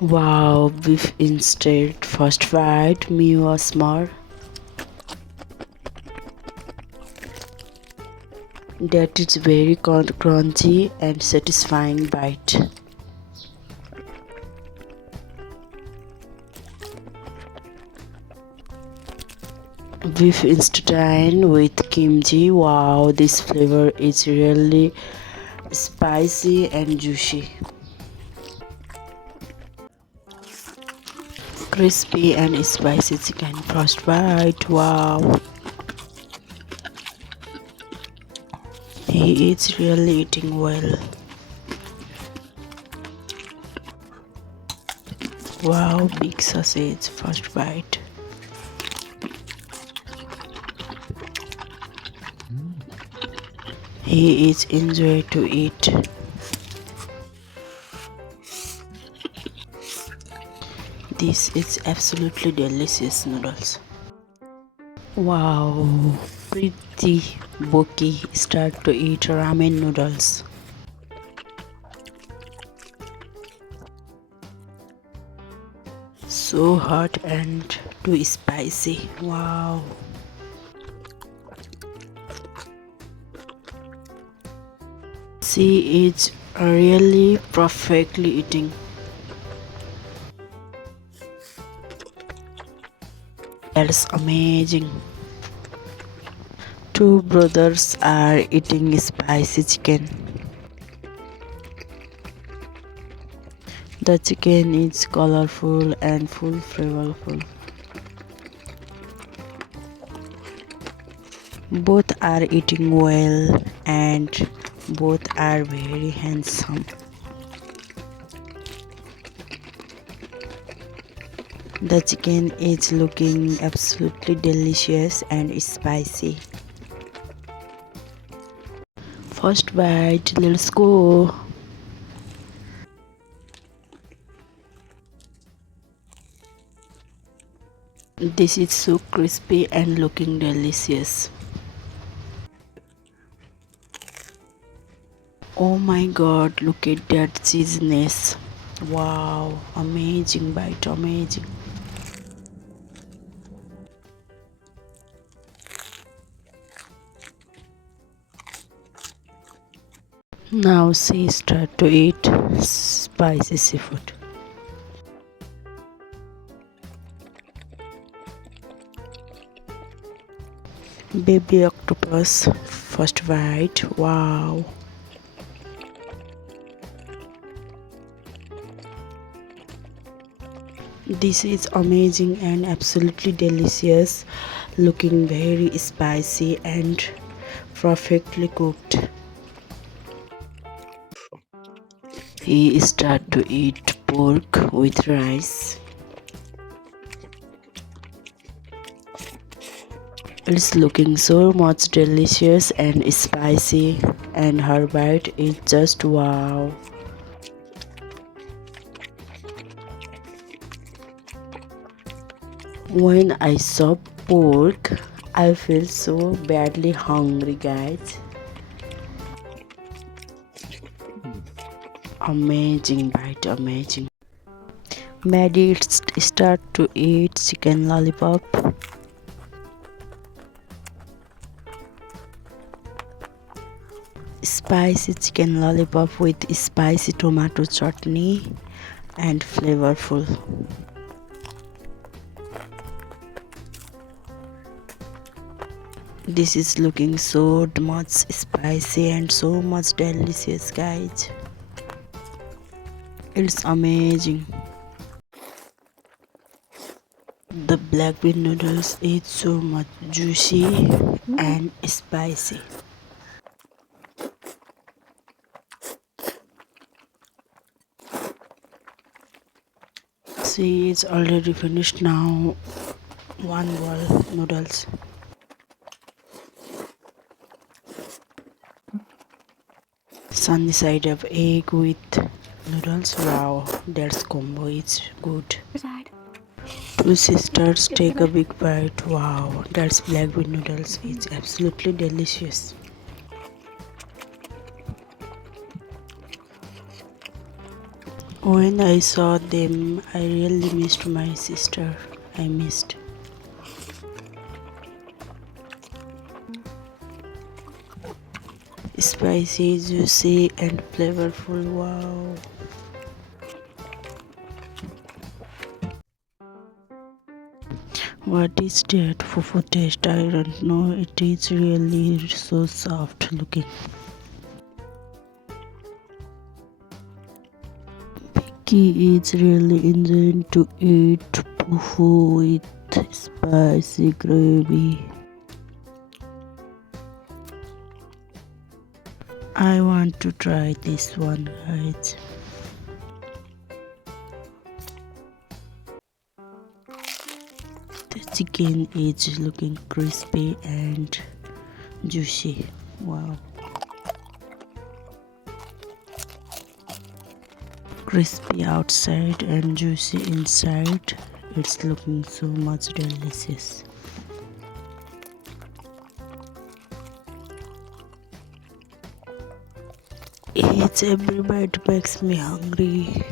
Wow, beef instead. First bite, me was more. That is very crunchy and satisfying bite. Beef intestine with kimchi. Wow, this flavor is really spicy and juicy. Crispy and spicy chicken. First bite. Wow. He is really eating well. Wow, big sausage. First bite. He is enjoy to eat. This is absolutely delicious noodles. Wow, pretty Boki start to eat ramen noodles. So hot and too spicy. Wow. She is really perfectly eating. That's amazing. Two brothers are eating spicy chicken. The chicken is colorful and full flavorful. Both are eating well and both are very handsome. The chicken is looking absolutely delicious and spicy. First bite, let's go. This is so crispy and looking delicious. Oh my god, look at that cheesiness. Wow, amazing bite, amazing. Now she start to eat spicy seafood. Baby octopus, first bite. Wow. This is amazing and absolutely delicious, looking very spicy and perfectly cooked. He start to eat pork with rice. It's looking so much delicious and spicy, and her bite is just wow. When I saw pork, I feel so badly hungry, guys. Amazing bite, amazing. Maddie start to eat chicken lollipop. Spicy chicken lollipop with spicy tomato chutney and flavorful. This is looking so much spicy and so much delicious, guys. It's amazing. The black bean noodles is so much juicy and spicy. See, it's already finished now. One bowl noodles. Sunny side of egg with noodles. Wow, that's combo. It's good. Two sisters take a big bite. Wow, that's black bean noodles. It's absolutely delicious. When I saw them, I really missed my sister. I missed. Spicy, juicy, and flavorful. Wow. What is that fufu taste? I don't know. It is really so soft looking. Vicky is really enjoying to eat fufu with spicy gravy. I want to try this one, guys. The chicken is looking crispy and juicy. Wow. Crispy outside and juicy inside. It's looking so much delicious. Each every bite makes me hungry.